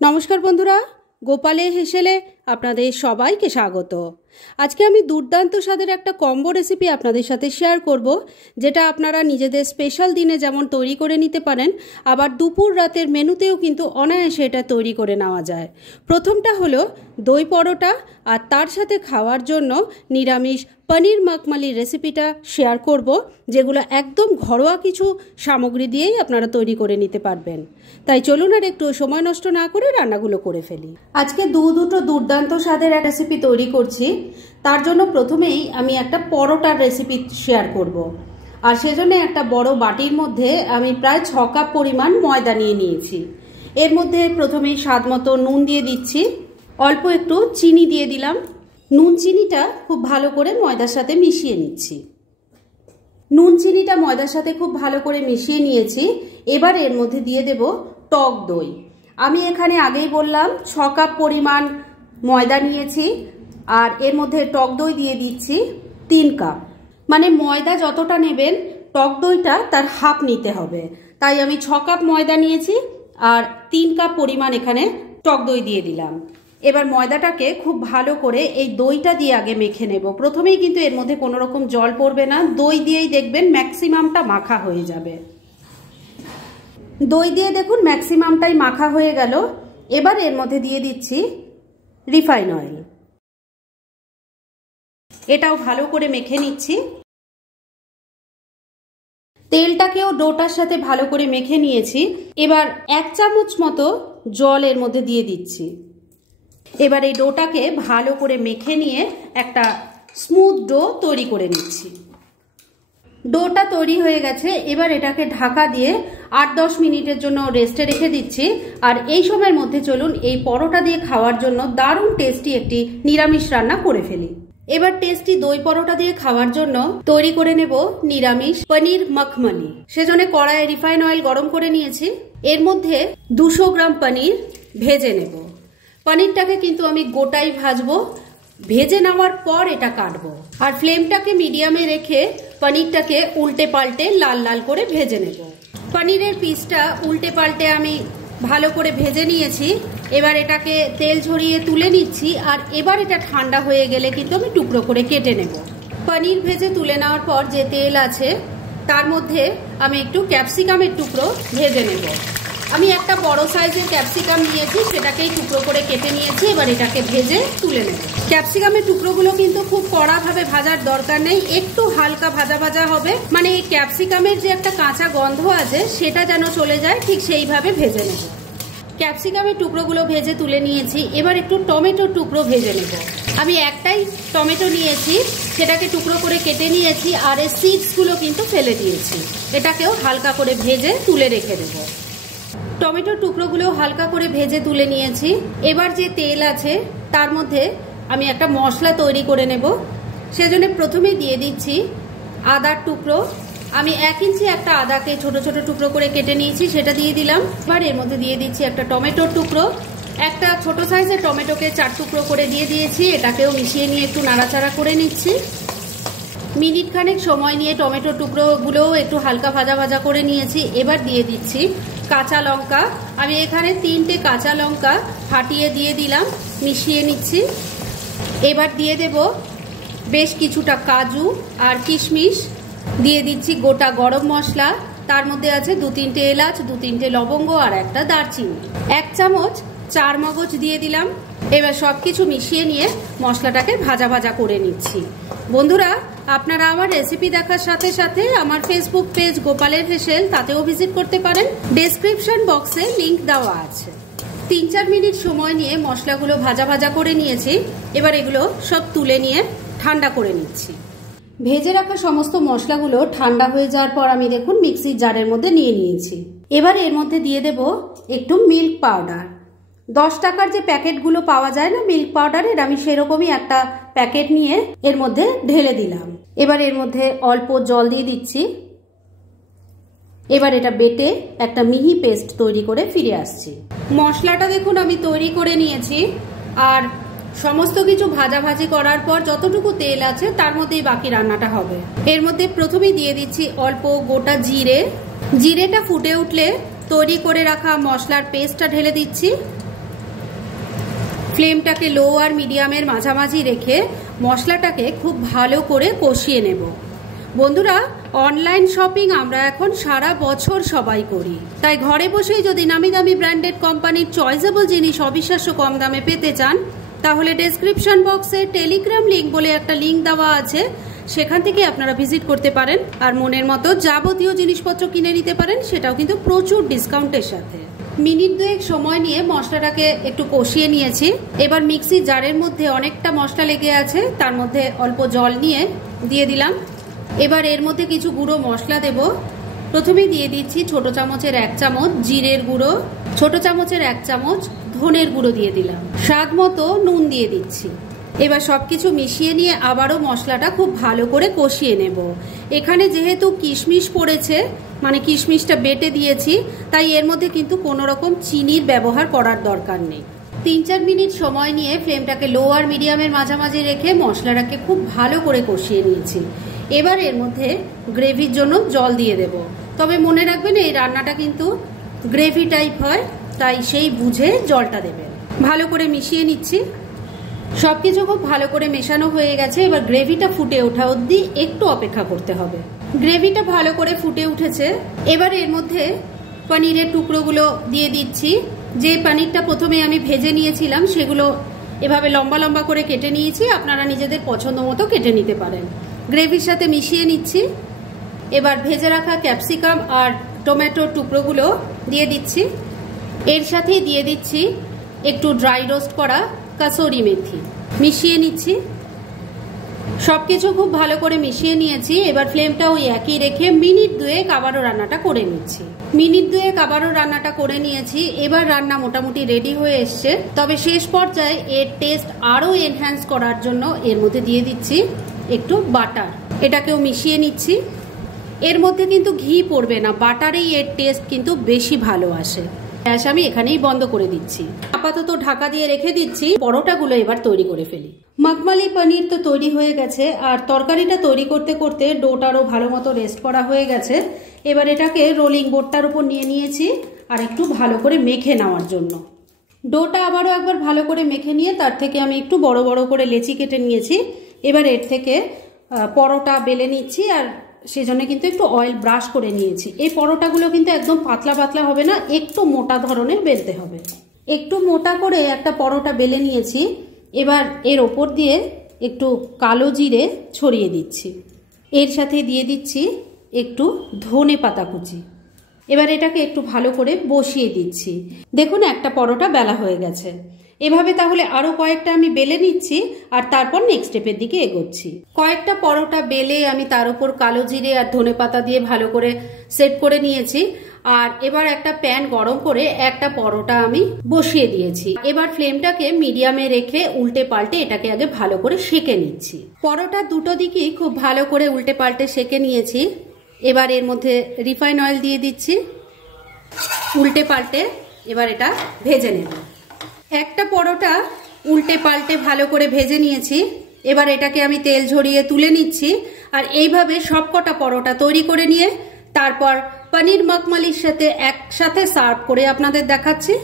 নমস্কার বন্ধুরা, গোপালের হেসেলে আপনাদের সবাইকে স্বাগত। আজকে আমি দুর্দান্ত স্বাদের একটা কম্বো রেসিপি আপনাদের সাথে শেয়ার করব, যেটা আপনারা নিজেদের স্পেশাল দিনে যেমন তৈরি করে নিতে পারেন, আবার দুপুর রাতের মেনুতেও কিন্তু অনায়াসে এটা তৈরি করে নেওয়া যায়। প্রথমটা হলো দই পরোটা, আর তার সাথে খাওয়ার জন্য নিরামিষ পনির মখমলি রেসিপিটা শেয়ার করব, যেগুলো একদম ঘরোয়া কিছু সামগ্রী দিয়েই আপনারা তৈরি করে নিতে পারবেন। তাই চলুন আর একটু সময় নষ্ট না করে রান্নাগুলো করে ফেলি। আজকে দুটো দুর্দান্ত স্বাদের রেসিপি তৈরি করছি। তার জন্য প্রথমেই আমি একটা পরোটার রেসিপি শেয়ার করব, আর সেজন্য একটা বড় বাটির মধ্যে আমি প্রায় 6 কাপ পরিমাণ ময়দা নিয়ে নিয়েছি। এর মধ্যে প্রথমেই স্বাদ মতো নুন দিয়ে দিচ্ছি, অল্প একটু চিনি দিয়ে দিলাম। নুন চিনিটা খুব ভালো করে ময়দার সাথে মিশিয়ে নিচ্ছি। নুন চিনিটা ময়দার সাথে খুব ভালো করে মিশিয়ে নিয়েছি। এবার এর মধ্যে দিয়ে দেব টক দই। আমি এখানে আগেই বললাম 6 কাপ পরিমাণ ময়দা নিয়েছি, আর এর মধ্যে টক দই দিয়ে দিচ্ছি 3 কাপ। মানে ময়দা যতটা নেবেন টক দইটা তার হাফ নিতে হবে। তাই আমি 6 কাপ ময়দা নিয়েছি আর 3 কাপ পরিমাণ এখানে টক দই দিয়ে দিলাম। এবার ময়দাটাকে খুব ভালো করে এই দইটা দিয়ে আগে মেখে নেব। প্রথমেই কিন্তু এর মধ্যে কোনো রকম জল পড়বে না, দই দিয়েই দেখবেন ম্যাক্সিমামটা মাখা হয়ে যাবে। দই দিয়ে দেখুন ম্যাক্সিমামটাই মাখা হয়ে গেল। এবার এর মধ্যে দিয়ে দিচ্ছি রিফাইন অয়েল। এটাও ভালো করে মেখে নিচ্ছি। তেলটাকেও ডোটার সাথে ভালো করে মেখে নিয়েছি। এবার 1 চামচ মতো জল এর মধ্যে দিয়ে দিচ্ছি। এবার এই ডোটাকে ভালো করে মেখে নিয়ে একটা স্মুথ ডো তৈরি করে নিচ্ছি। ডোটা তৈরি হয়ে গেছে। এবার এটাকে ঢাকা দিয়ে 8-10 মিনিটের জন্য রেস্টে রেখে দিচ্ছি। আর এই সময়ের মধ্যে চলুন এই পরোটা দিয়ে খাওয়ার জন্য দারুণ টেস্টি একটি নিরামিষ রান্না করে ফেলি। এবার টেস্টি দই পরোটা দিয়ে খাওয়ার জন্য তৈরি করে নেব নিরামিষ পনির মখমলি। সেজন্য কড়াইয়ে রিফাইন অয়েল গরম করে নিয়েছি। এর মধ্যে 200 গ্রাম পনির ভেজে নেব। পনিরটাকে কিন্তু আমি গোটাই ভাজবো, ভেজে নেওয়ার পর এটা কাটবো। আর ফ্লেমটাকে মিডিয়ামে রেখে পনিরটাকে উল্টে পাল্টে লাল লাল করে ভেজে নেব। পনিরের পিসটা উল্টে পাল্টে আমি ভালো করে ভেজে নিয়েছি। এবার এটাকে তেল ঝরিয়ে তুলে নিচ্ছি। আর এবার এটা ঠান্ডা হয়ে গেলে কিন্তু আমি টুকরো করে কেটে নেব। পনির ভেজে তুলে নেওয়ার পর যে তেল আছে তার মধ্যে আমি একটু ক্যাপসিকামের টুকরো ভেজে নেব। আমি একটা বড় সাইজের ক্যাপসিকাম নিয়েছি, সেটাকেই টুকরো করে কেটে নিয়েছি। এবার এটাকে ভেজে তুলে নেব। ক্যাপসিকামের টুকরোগুলো কিন্তু খুব কড়াভাবে ভাজার দরকার নেই, একটু হালকা ভাজা ভাজা হবে। মানে এই ক্যাপসিকামের যে একটা কাঁচা গন্ধ আছে সেটা যেন চলে যায়, ঠিক সেইভাবে ভেজে নেব। ক্যাপসিকামের টুকরোগুলো ভেজে তুলে নিয়েছি। এবার একটু টমেটোর টুকরো ভেজে নেব। আমি একটাই টমেটো নিয়েছি, সেটাকে টুকরো করে কেটে নিয়েছি, আর এর সিডসগুলো কিন্তু ফেলে দিয়েছি। এটাকেও হালকা করে ভেজে তুলে রেখে দেব। টমেটোর টুকরোগুলো হালকা করে ভেজে তুলে নিয়েছি। এবার যে তেল আছে তার মধ্যে আমি একটা মশলা তৈরি করে নেব। সেজন্য প্রথমে দিয়ে দিচ্ছি আদার টুকরো। আমি 1 ইঞ্চি একটা আদাকে ছোট ছোট টুকরো করে কেটে নিয়েছি, সেটা দিয়ে দিলাম। এবার এর মধ্যে দিয়ে দিচ্ছি একটা টমেটোর টুকরো। একটা ছোট সাইজের টমেটোকে 4 টুকরো করে দিয়ে দিয়েছি। এটাকেও মিশিয়ে নিয়ে একটু নাড়াচাড়া করে নিচ্ছি। মিনিট খানেক সময় নিয়ে টমেটোর টুকরোগুলোও একটু হালকা ভাজা ভাজা করে নিয়েছি। এবার দিয়ে দিচ্ছি কাঁচা লঙ্কা। আমি এখানে 3টে কাঁচা লঙ্কা ফাটিয়ে দিয়ে দিলাম, মিশিয়ে নিচ্ছি। এবার দিয়ে দেব বেশ কিছুটা কাজু আর কিশমিশ। দিয়ে দিচ্ছি গোটা গরম মশলা। তার মধ্যে আছে 2-3টে এলাচ, 2-3টে লবঙ্গ আর একটা দারচিনি। 1 চামচ চারমগজ দিয়ে দিলাম। এবার সবকিছু মিশিয়ে নিয়ে মশলাটাকে ভাজা ভাজা করে নিচ্ছি। বন্ধুরা, আপনারা আমার রেসিপি দেখার সাথে সাথে আমার ফেসবুক পেজ গোপালের হেসেল, তাতেও ভিজিট করতে পারেন। ডেসক্রিপশন বক্সে লিংক দেওয়া আছে। 3-4 মিনিট সময় নিয়ে মশলাগুলো ভাজা ভাজা করে নিয়েছি। এবার এগুলো সব তুলে নিয়ে ঠান্ডা করে নিচ্ছি। ভেজে রাখা সমস্ত মশলাগুলো ঠান্ডা হয়ে যাওয়ার পর আমি দেখুন মিক্সির জারের মধ্যে নিয়ে নিয়েছি। এবার এর মধ্যে দিয়ে দেব একটু মিল্ক পাউডার। 10 টাকার যে প্যাকেটগুলো পাওয়া যায় না মিল্ক পাউডারের, আমি সেরকমই একটা প্যাকেট নিয়ে এর মধ্যে ঢেলে দিলাম। এবার এর মধ্যে অল্প জল দিয়ে দিচ্ছি। এবার এটা বেটে একটা মিহি পেস্ট তৈরি করে ফিরে আসছি। মশলাটা দেখুন আমি তৈরি করে নিয়েছি। আর সমস্ত কিছু ভাজাভাজি করার পর যতটুকু তেল আছে তার মধ্যেই বাকি রান্নাটা হবে। এর মধ্যে প্রথমেই দিয়ে দিচ্ছি অল্প গোটা জিরে। জিরেটা ফুটে উঠলে তৈরি করে রাখা মশলার পেস্টটা ঢেলে দিচ্ছি। ফ্লেমটাকে লো আর মিডিয়ামের মাঝামাঝি রেখে মশলাটাকে খুব ভালো করে কষিয়ে নেব। বন্ধুরা, অনলাইন শপিং আমরা এখন সারা বছর সবাই করি, তাই ঘরে বসেই যদি নামি দামি ব্র্যান্ডেড কোম্পানির চয়েসেবল জিনিস অবিশ্বাস্য কম দামে পেতে চান, তাহলে ডেসক্রিপশন বক্সে টেলিগ্রাম লিঙ্ক বলে একটা লিঙ্ক দেওয়া আছে, সেখান থেকে আপনারা ভিজিট করতে পারেন আর মনের মতো যাবতীয় জিনিসপত্র কিনে নিতে পারেন, সেটাও কিন্তু প্রচুর ডিসকাউন্টের সাথে। মিনিট দুয়েক সময় নিয়ে মশলাটাকে একটু কষিয়ে নিয়েছি। এবার মিক্সি জারের মধ্যে অনেকটা মশলা লেগে আছে, তার মধ্যে অল্প জল নিয়ে দিয়ে দিলাম। এবার এর মধ্যে কিছু গুঁড়ো মশলা দেব। প্রথমেই দিয়ে দিচ্ছি ছোট চামচের 1 চামচ জিরের গুঁড়ো, ছোট চামচের 1 চামচ ধনের গুঁড়ো দিয়ে দিলাম, স্বাদ মতো নুন দিয়ে দিচ্ছি। এবার সবকিছু মিশিয়ে নিয়ে আবারও মশলাটা খুব ভালো করে কষিয়ে নেব। এখানে যেহেতু কিশমিশ পড়েছে, মানে কিশমিশটা বেটে দিয়েছি, তাই এর মধ্যে কিন্তু কোনো রকম চিনির ব্যবহার করার দরকার নেই। 3-4 মিনিট সময় নিয়ে ফ্লেমটাকে লো আর মিডিয়ামের মাঝামাঝি রেখে মশলাটাকে খুব ভালো করে কষিয়ে নিয়েছি। এবার এর মধ্যে গ্রেভির জন্য জল দিয়ে দেব। তবে মনে রাখবেন এই রান্নাটা কিন্তু গ্রেভি টাইপ হয়, তাই সেই বুঝে জলটা দেবেন। ভালো করে মিশিয়ে নিচ্ছি। সবকিছু খুব ভালো করে মেশানো হয়ে গেছে। এবার গ্রেভিটা ফুটে ওঠা অবধি একটু অপেক্ষা করতে হবে। গ্রেভিটা ভালো করে ফুটে উঠেছে। এবার এর মধ্যে পনিরের টুকরোগুলো দিয়ে দিচ্ছি। যে পনিরটা প্রথমে আমি ভেজে নিয়েছিলাম সেগুলো এভাবে লম্বা লম্বা করে কেটে নিয়েছি, আপনারা নিজেদের পছন্দ মতো কেটে নিতে পারেন। গ্রেভির সাথে মিশিয়ে নিচ্ছি। এবার ভেজে রাখা ক্যাপসিকাম আর টমেটোর টুকরোগুলো দিয়ে দিচ্ছি। এর সাথেই দিয়ে দিচ্ছি একটু ড্রাই রোস্ট করা কাসুরি মেথি, মিশিয়ে নিচ্ছি। সবকিছু খুব ভালো করে মিশিয়ে নিয়েছি। এবার ফ্লেমটা ওই একই রেখে মিনিট দুয়েক আবারও রান্নাটা করে নিচ্ছি। মিনিট দুয়েক আবারও রান্নাটা করে নিয়েছি। এবার রান্না মোটামুটি রেডি হয়ে এসছে। তবে শেষ পর্যায়ে এর টেস্ট আরও এনহ্যান্স করার জন্য এর মধ্যে দিয়ে দিচ্ছি একটু বাটার। এটাকেও মিশিয়ে নিচ্ছি। এর মধ্যে কিন্তু ঘি পড়বে না, বাটারেই এর টেস্ট কিন্তু বেশি ভালো আসে। গ্যাস আমি এখানেই বন্ধ করে দিচ্ছি। আপাতত ঢাকা দিয়ে রেখে দিচ্ছি। পরোটাগুলো এবার তৈরি করে ফেলি। মখমলি পনির তো তৈরি হয়ে গেছে, আর তরকারিটা তৈরি করতে করতে ডোটারও ভালো মতো রেস্ট করা হয়ে গেছে। এবার এটাকে রোলিং বোর্ডটার উপর নিয়ে নিয়েছি আর একটু ভালো করে মেখে নেওয়ার জন্য। ডোটা আবারও একবার ভালো করে মেখে নিয়ে তার থেকে আমি একটু বড় বড় করে লেচি কেটে নিয়েছি। এবার এর থেকে পরোটা বেলে নিচ্ছি, আর সেজন্য কিন্তু একটু অয়েল ব্রাশ করে নিয়েছি। এই পরোটাগুলো কিন্তু একদম পাতলা পাতলা হবে না, একটু মোটা ধরনের বেলতে হবে। একটু মোটা করে একটা পরোটা বেলে নিয়েছি। এবার এর ওপর দিয়ে একটু কালো জিরে ছড়িয়ে দিচ্ছি। এর সাথে দিয়ে দিচ্ছি একটু ধনে পাতা কুচি। এবার এটাকে একটু ভালো করে বসিয়ে দিচ্ছি। দেখুন একটা পরোটা বেলা হয়ে গেছে। এভাবে তাহলে আরো কয়েকটা আমি বেলে নিচ্ছি আর তারপর নেক্সট স্টেপের দিকে এগোচ্ছি। কয়েকটা পরোটা বেলে আমি তার উপর কালো জিরে আর ধনেপাতা দিয়ে ভালো করে সেট করে নিয়েছি। আর এবার একটা প্যান গরম করে একটা পরোটা আমি বসিয়ে দিয়েছি। এবার ফ্লেমটাকে মিডিয়ামে রেখে উল্টে পাল্টে এটাকে আগে ভালো করে সেকে নিচ্ছি। পরোটা দুটো দিকেই খুব ভালো করে উল্টে পাল্টে সেকে নিয়েছি। এবার এর মধ্যে রিফাইন অয়েল দিয়ে দিচ্ছি। উল্টে পাল্টে এবার এটা ভেজে নেব। একটা পরোটা উল্টে পাল্টে ভালো করে ভেজে নিয়েছি। এবার এটাকে আমি তেল ঝরিয়ে তুলে নিচ্ছি। আর এইভাবে সবকটা পরোটা তৈরি করে নিয়ে তারপর পনির মখমলির সাথে একসাথে সার্ভ করে আপনাদের দেখাচ্ছি।